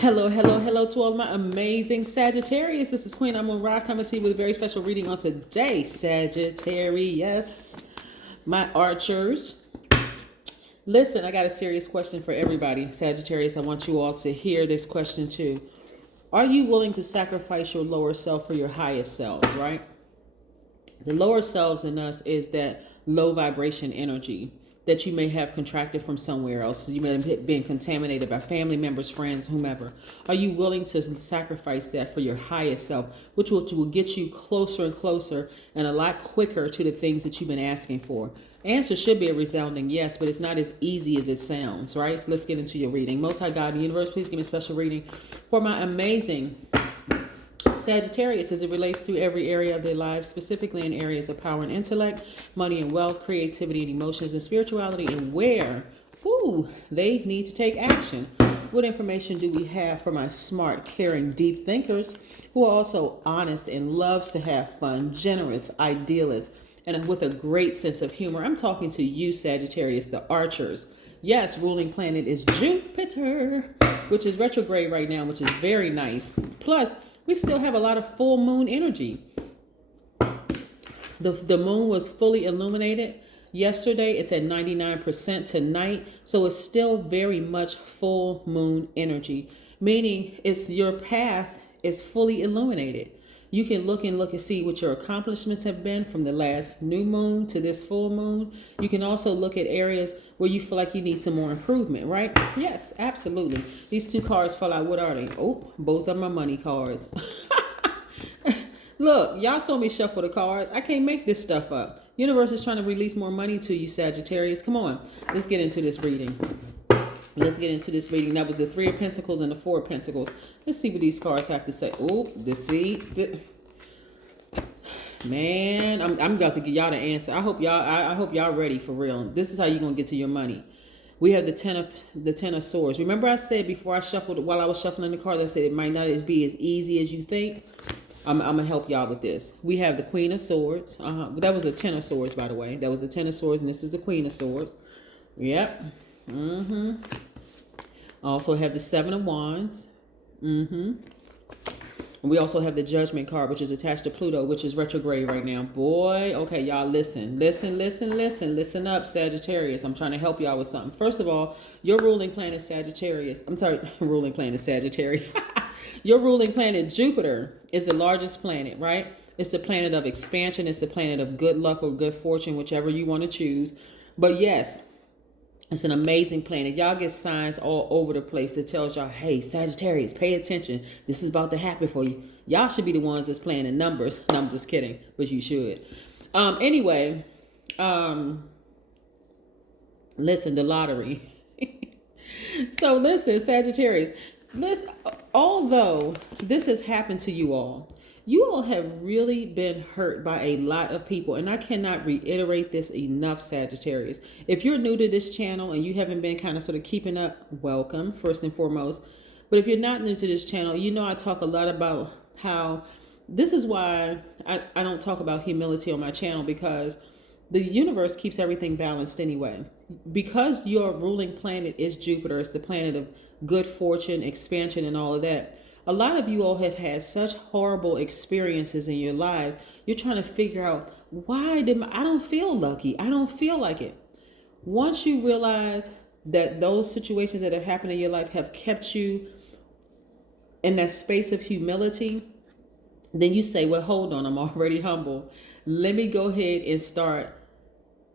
Hello, hello, hello to all of my amazing Sagittarius. This is Queen Amun Ra coming to you with a very special reading on today, Sagittarius. My archers. Listen, I got a serious question for everybody. Sagittarius, I want you all to hear this question too. Are you willing to sacrifice your lower self for your highest selves, right? The lower selves in us is that low vibration energy that you may have contracted from somewhere else. You may have been contaminated by family members, friends, whomever. Are you willing to sacrifice that for your highest self, which will get you closer and closer and a lot quicker to the things that you've been asking for? Answer should be a resounding yes, but it's not as easy as it sounds, right? So let's get into your reading. Most High God in the universe, please give me a special reading for my amazing Sagittarius as it relates to every area of their lives, specifically in areas of power and intellect, money and wealth, creativity and emotions and spirituality, and where they need to take action. What information do we have for my smart, caring, deep thinkers who are also honest and loves to have fun, generous, idealists, and with a great sense of humor? I'm talking to you, Sagittarius, the archers. Yes, ruling planet is Jupiter, which is retrograde right now, which is very nice. Plus, we still have a lot of full moon energy. The moon was fully illuminated yesterday. It's at 99% tonight. So it's still very much full moon energy, meaning it's your path is fully illuminated. You can look and see what your accomplishments have been from the last new moon to this full moon. You can also look at areas where you feel like you need some more improvement, right? Yes, absolutely. These two cards fell out. What are they? Oh, both of my money cards. Look, y'all saw me shuffle the cards. I can't make this stuff up. Universe is trying to release more money to you, Sagittarius. Come on, let's get into this reading. That was the Three of Pentacles and the Four of Pentacles. Let's see what these cards have to say. Oh, man, I'm about to give y'all the answer. I hope y'all ready for real. This is how you're gonna get to your money. We have the ten of swords. Remember I said before while I was shuffling the cards, I said it might not be as easy as you think. I'm gonna help y'all with this. We have the Queen of Swords. That was a Ten of Swords, by the way. That was the Ten of Swords, and this is the Queen of Swords. Yep. Also have the Seven of Wands. And we also have the Judgment card, which is attached to Pluto, which is retrograde right now. Boy, okay, y'all listen up, Sagittarius. I'm trying to help y'all with something. First of all, your ruling planet Sagittarius. I'm sorry, ruling planet Sagittarius. Your ruling planet Jupiter is the largest planet, right? It's the planet of expansion. It's the planet of good luck or good fortune, whichever you want to choose. But yes, it's an amazing planet. Y'all get signs all over the place that tells y'all, hey, Sagittarius, pay attention. This is about to happen for you. Y'all should be the ones that's playing in numbers. No, I'm just kidding, but you should. Anyway, listen, the lottery. So listen, Sagittarius, although this has happened to you all have really been hurt by a lot of people. And I cannot reiterate this enough, Sagittarius. If you're new to this channel and you haven't been kind of sort of keeping up, welcome, first and foremost. But if you're not new to this channel, you know I talk a lot about how this is why I don't talk about humility on my channel, because the universe keeps everything balanced anyway. Because your ruling planet is Jupiter, it's the planet of good fortune, expansion, and all of that. A lot of you all have had such horrible experiences in your lives. You're trying to figure out, I don't feel lucky. I don't feel like it. Once you realize that those situations that have happened in your life have kept you in that space of humility, then you say, well, hold on, I'm already humble. Let me go ahead and start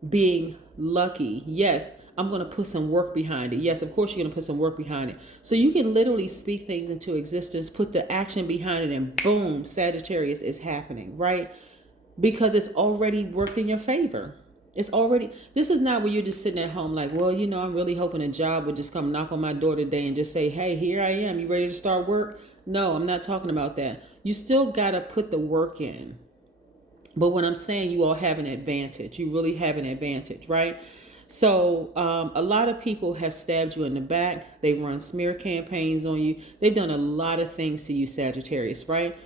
being lucky. Yes, I'm going to put some work behind it. Yes, of course you're going to put some work behind it. So you can literally speak things into existence, put the action behind it, and boom, Sagittarius is happening, right? Because it's already worked in your favor. This is not where you're just sitting at home like, well, I'm really hoping a job would just come knock on my door today and just say, hey, here I am. You ready to start work? No, I'm not talking about that. You still got to put the work in. But when I'm saying you all have an advantage, you really have an advantage, right? So a lot of people have stabbed you in the back. They run smear campaigns on you. They've done a lot of things to you, Sagittarius, right?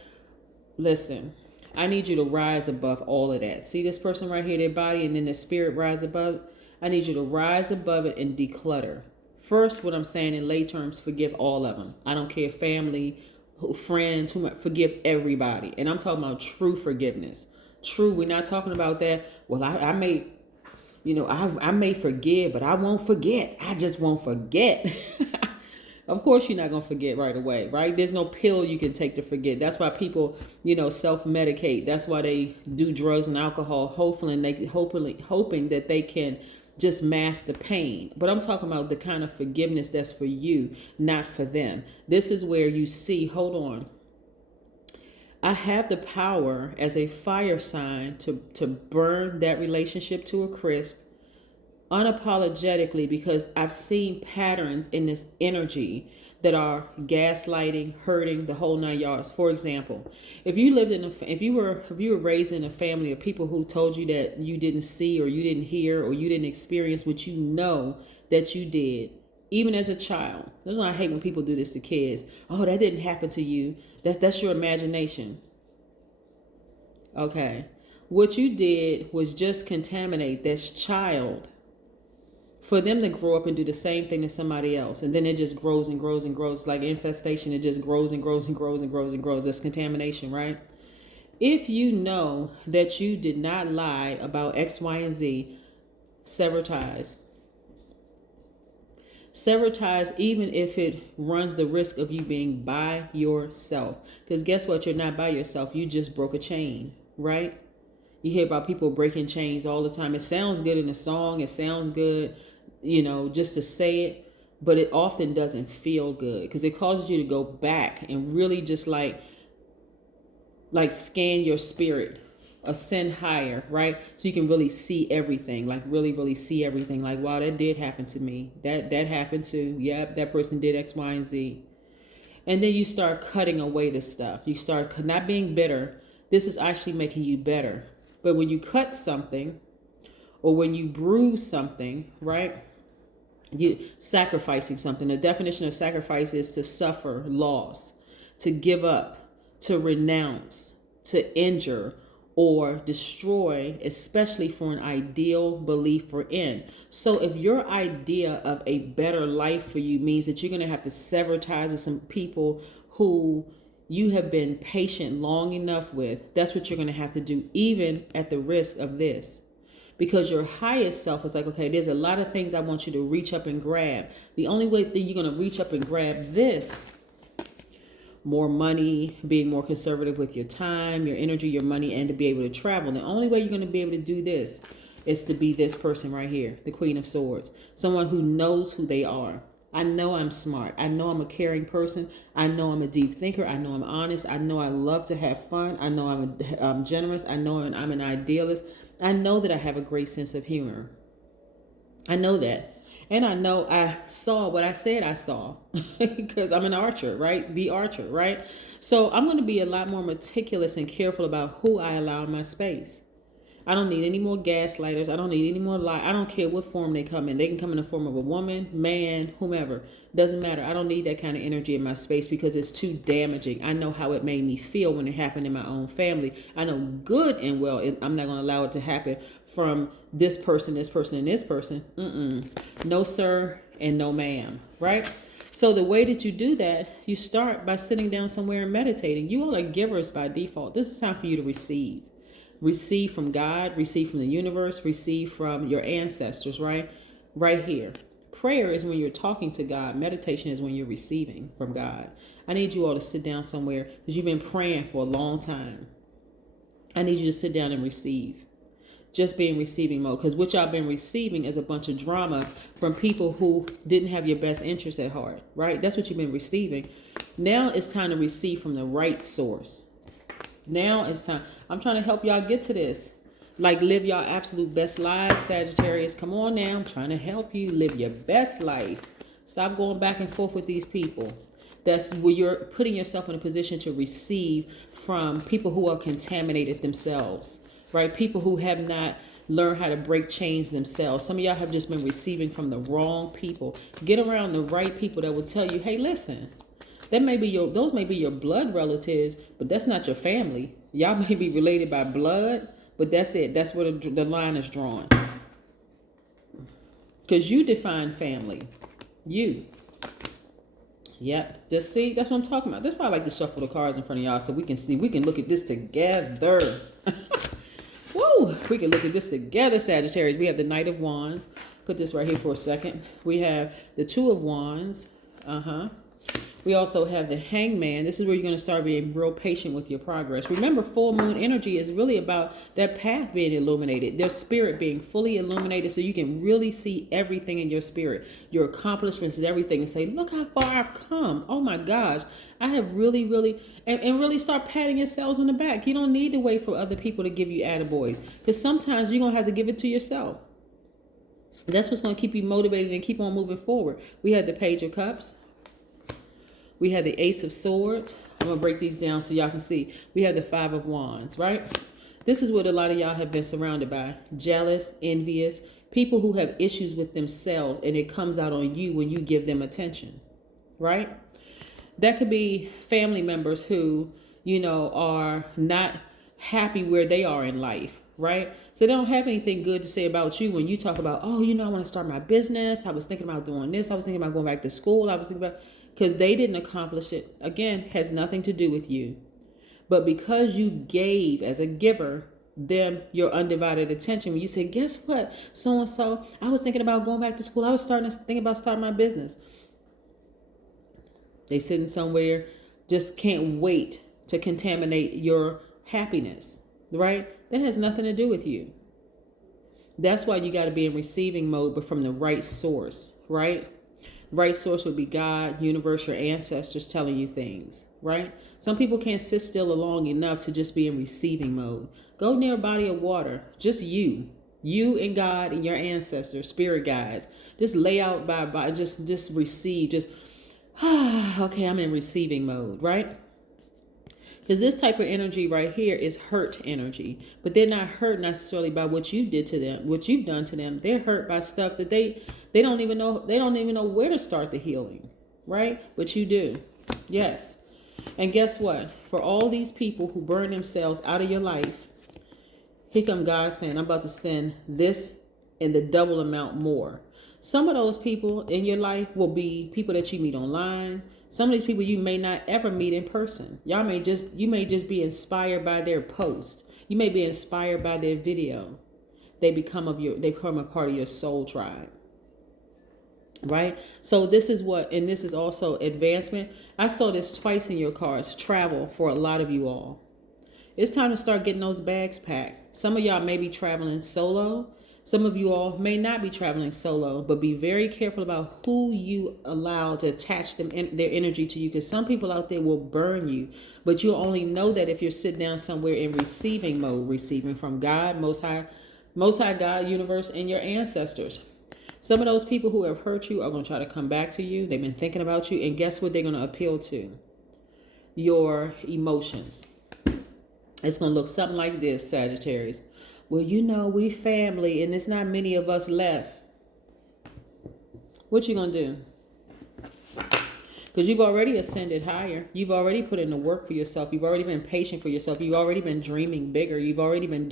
Listen, I need you to rise above all of that. See this person right here, their body, and then their spirit rise above. I need you to rise above it and declutter. First, what I'm saying in lay terms, forgive all of them. I don't care, family, friends, forgive everybody. And I'm talking about true forgiveness. True, we're not talking about that. Well, I may, I may forgive, but I won't forget. I just won't forget. Of course, you're not going to forget right away, right? There's no pill you can take to forget. That's why people, self-medicate. That's why they do drugs and alcohol, hoping that they can just mask the pain. But I'm talking about the kind of forgiveness that's for you, not for them. This is where you see, hold on, I have the power as a fire sign to burn that relationship to a crisp unapologetically, because I've seen patterns in this energy that are gaslighting, hurting, the whole 9 yards. For example, if you were raised in a family of people who told you that you didn't see or you didn't hear or you didn't experience what you know that you did, even as a child. That's why I hate when people do this to kids. Oh, that didn't happen to you. That's your imagination. Okay. What you did was just contaminate this child for them to grow up and do the same thing to somebody else. And then it just grows and grows and grows. It's like infestation. It just grows and grows and grows and grows and grows. That's contamination, right? If you know that you did not lie about X, Y, and Z, sever ties. Sever ties, even if it runs the risk of you being by yourself. Because guess what? You're not by yourself. You just broke a chain, right? You hear about people breaking chains all the time. It sounds good in a song. It sounds good, just to say it. But it often doesn't feel good because it causes you to go back and really just like scan your spirit, ascend higher, right? So you can really see everything, like really, really see everything. Like, wow, that did happen to me. That happened to, yep, that person did X, Y, and Z. And then you start cutting away the stuff. You start not being bitter. This is actually making you better. But when you cut something or when you bruise something, right? You sacrificing something. The definition of sacrifice is to suffer loss, to give up, to renounce, to injure, or destroy, especially for an ideal belief or end. So if your idea of a better life for you means that you're going to have to sever ties with some people who you have been patient long enough with, that's what you're going to have to do, even at the risk of this. Because your highest self is like, okay, there's a lot of things I want you to reach up and grab. The only way that you're going to reach up and grab this, more money, being more conservative with your time, your energy, your money, and to be able to travel. The only way you're going to be able to do this is to be this person right here, the Queen of Swords. Someone who knows who they are. I know I'm smart. I know I'm a caring person. I know I'm a deep thinker. I know I'm honest. I know I love to have fun. I know I'm generous. I know I'm an idealist. I know that I have a great sense of humor. I know that. And I know I saw what I said I saw because I'm an archer, right? The archer, right? So I'm going to be a lot more meticulous and careful about who I allow in my space. I don't need any more gaslighters. I don't need any more lie. I don't care what form they come in. They can come in the form of a woman, man, whomever. Doesn't matter. I don't need that kind of energy in my space because it's too damaging. I know how it made me feel when it happened in my own family. I know good and well I'm not going to allow it to happen from this person, this person, and this person. No, sir, and no, ma'am, right? So the way that you do that, you start by sitting down somewhere and meditating. You all are givers by default. This is time for you to receive. Receive from God, receive from the universe, receive from your ancestors, right? Right here. Prayer is when you're talking to God. Meditation is when you're receiving from God. I need you all to sit down somewhere because you've been praying for a long time. I need you to sit down and receive. Just be in receiving mode, because what y'all been receiving is a bunch of drama from people who didn't have your best interest at heart, right? That's what you've been receiving. Now it's time to receive from the right source. Now it's time. I'm trying to help y'all get to this. Like, live your absolute best lives, Sagittarius. Come on now. I'm trying to help you live your best life. Stop going back and forth with these people. That's where you're putting yourself in a position to receive from people who are contaminated themselves, right? People who have not learned how to break chains themselves. Some of y'all have just been receiving from the wrong people. Get around the right people that will tell you, hey, listen, those may be your blood relatives, but that's not your family. Y'all may be related by blood, but that's it. That's where the line is drawn. Because you define family. You. Yep. Just see, that's what I'm talking about. That's why I like to shuffle the cards in front of y'all so we can see, we can look at this together. Woo! We can look at this together, Sagittarius. We have the Knight of Wands. Put this right here for a second. We have the Two of Wands. We also have the Hangman. This is where you're going to start being real patient with your progress. Remember, full moon energy is really about that path being illuminated, their spirit being fully illuminated so you can really see everything in your spirit, your accomplishments and everything, and say, look how far I've come. Oh my gosh, I have really, and really start patting yourselves on the back. You don't need to wait for other people to give you attaboys, because sometimes you're going to have to give it to yourself. That's what's going to keep you motivated and keep on moving forward. We had the Page of Cups. We have the Ace of Swords. I'm going to break these down so y'all can see. We have the Five of Wands, right? This is what a lot of y'all have been surrounded by. Jealous, envious, people who have issues with themselves, and it comes out on you when you give them attention, right? That could be family members who, you know, are not happy where they are in life, right? So they don't have anything good to say about you when you talk about, oh, you know, I want to start my business. I was thinking about doing this. I was thinking about going back to school. I was thinking about... Because they didn't accomplish it. Again, has nothing to do with you. But because you gave, as a giver, them your undivided attention, when you say, guess what? So-and-so, I was thinking about going back to school. I was thinking about starting my business. They sitting somewhere, just can't wait to contaminate your happiness, right? That has nothing to do with you. That's why you got to be in receiving mode, but from the right source, right? Right source would be God, universe, your ancestors telling you things, right? Some people can't sit still long enough to just be in receiving mode. Go near a body of water, just you and God and your ancestors, spirit guides. Just lay out by just receive, just, okay, I'm in receiving mode, right? Because this type of energy right here is hurt energy, but they're not hurt necessarily by what you did to them, what you've done to them. They're hurt by stuff that they don't even know. They don't even know where to start the healing, right? But you do. Yes. And guess what? For all these people who burn themselves out of your life, here come God saying, I'm about to send this in the double amount more. Some of those people in your life will be people that you meet online. Some of these people you may not ever meet in person. You may just be inspired by their post. You may be inspired by their video. They become a part of your soul tribe. Right? So this is and this is also advancement. I saw this twice in your cards, travel for a lot of you all. It's time to start getting those bags packed. Some of y'all may be traveling solo. Some of you all may not be traveling solo, but be very careful about who you allow to attach their energy to you, because some people out there will burn you, but you'll only know that if you're sitting down somewhere in receiving mode, receiving from God, Most High God, universe, and your ancestors. Some of those people who have hurt you are going to try to come back to you. They've been thinking about you, and guess what they're going to appeal to? Your emotions. It's going to look something like this, Sagittarius. Well, you know, we family and there's not many of us left. What you going to do? Because you've already ascended higher. You've already put in the work for yourself. You've already been patient for yourself. You've already been dreaming bigger. You've already been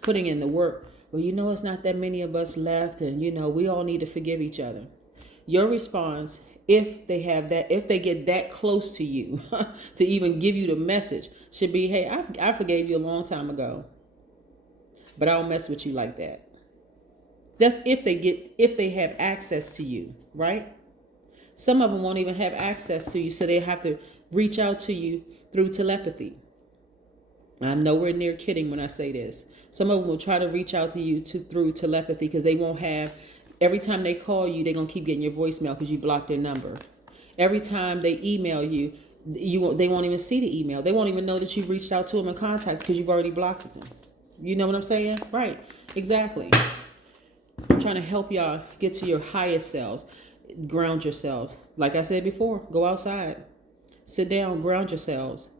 putting in the work. Well, you know, it's not that many of us left, and, you know, we all need to forgive each other. Your response, if they get that close to you to even give you the message, should be, hey, I forgave you a long time ago, but I don't mess with you like that. That's if they have access to you, right? Some of them won't even have access to you, so they have to reach out to you through telepathy. I'm nowhere near kidding when I say this. Some of them will try to reach out to you through telepathy, because they won't have, every time they call you, they're going to keep getting your voicemail because you blocked their number. Every time they email you, they won't even see the email. They won't even know that you've reached out to them in contact because you've already blocked them. You know what I'm saying? Right. Exactly. I'm trying to help y'all get to your highest selves. Ground yourselves. Like I said before, go outside. Sit down, ground yourselves.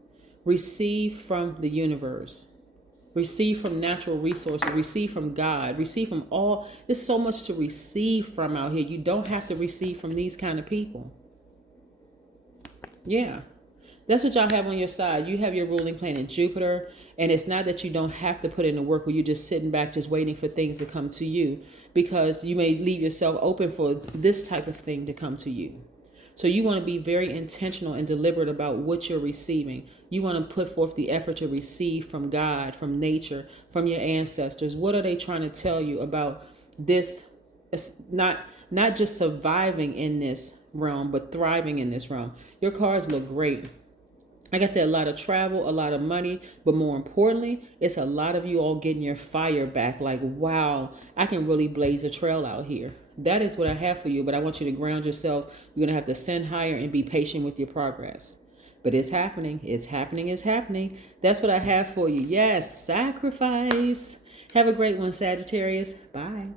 Receive from the universe. Receive from natural resources. Receive from God. Receive from all. There's so much to receive from out here. You don't have to receive from these kind of people. Yeah. That's what y'all have on your side. You have your ruling planet Jupiter, and it's not that you don't have to put in the work where you're just sitting back just waiting for things to come to you, because you may leave yourself open for this type of thing to come to you. So you want to be very intentional and deliberate about what you're receiving. You want to put forth the effort to receive from God, from nature, from your ancestors. What are they trying to tell you about this? It's not just surviving in this realm, but thriving in this realm. Your cards look great. Like I said, a lot of travel, a lot of money, but more importantly, it's a lot of you all getting your fire back. Like, wow, I can really blaze a trail out here. That is what I have for you, but I want you to ground yourself. You're going to have to send higher and be patient with your progress. But it's happening. It's happening. It's happening. That's what I have for you. Yes, sacrifice. Have a great one, Sagittarius. Bye.